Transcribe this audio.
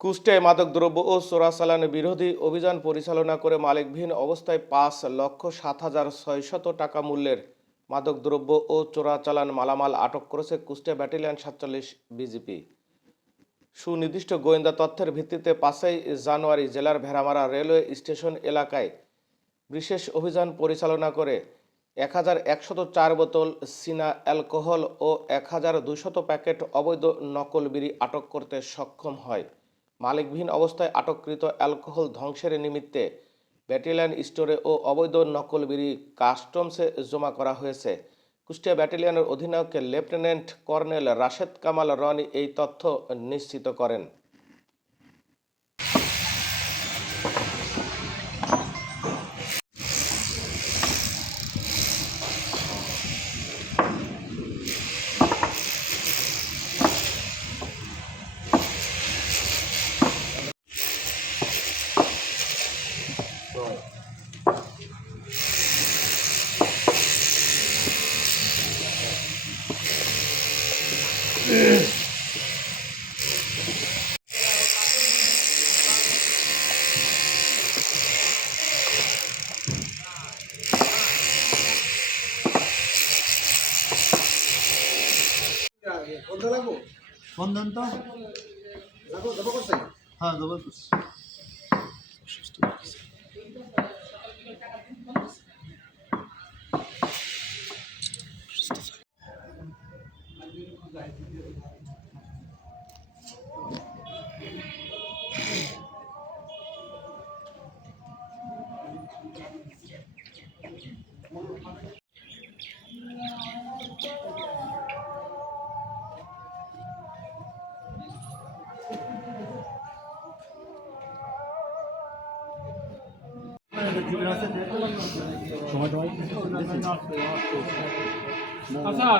কুষ্টিয়ায় মাদকদ্রব্য ও চোরাচালান বিরোধী অভিযান পরিচালনা করে মালিকবিহীন অবস্থায় পাঁচ লক্ষ সাত হাজার ছয়শত টাকা মূল্যের মাদকদ্রব্য ও চোরাচালান মালামাল আটক করেছে কুষ্টিয়া ব্যাটালিয়ন সাতচল্লিশ বিজিপি। সুনির্দিষ্ট গোয়েন্দা তথ্যের ভিত্তিতে পাঁচই জানুয়ারি জেলার ভেড়ামারা রেলওয়ে স্টেশন এলাকায় বিশেষ অভিযান পরিচালনা করে এক হাজার একশত চার বোতল সিনা অ্যালকোহল ও এক হাজার দুশত প্যাকেট অবৈধ নকল বিড়ি আটক করতে সক্ষম হয়। মালিকবিহীন অবস্থায় আটককৃত অ্যালকোহল ধ্বংসের নিমিত্তে ব্যাটেলিয়ান স্টোরে ও অবৈধ নকল বিড়ি কাস্টমসে জমা করা হয়েছে। কুষ্টিয়া ব্যাটেলিয়ানের অধিনায়ক লেফটেন্যান্ট কর্নেল রাশেদ কামাল রনি এই তথ্য নিশ্চিত করেন। দেন তো? হ্যাঁ দেবো আচ্ছা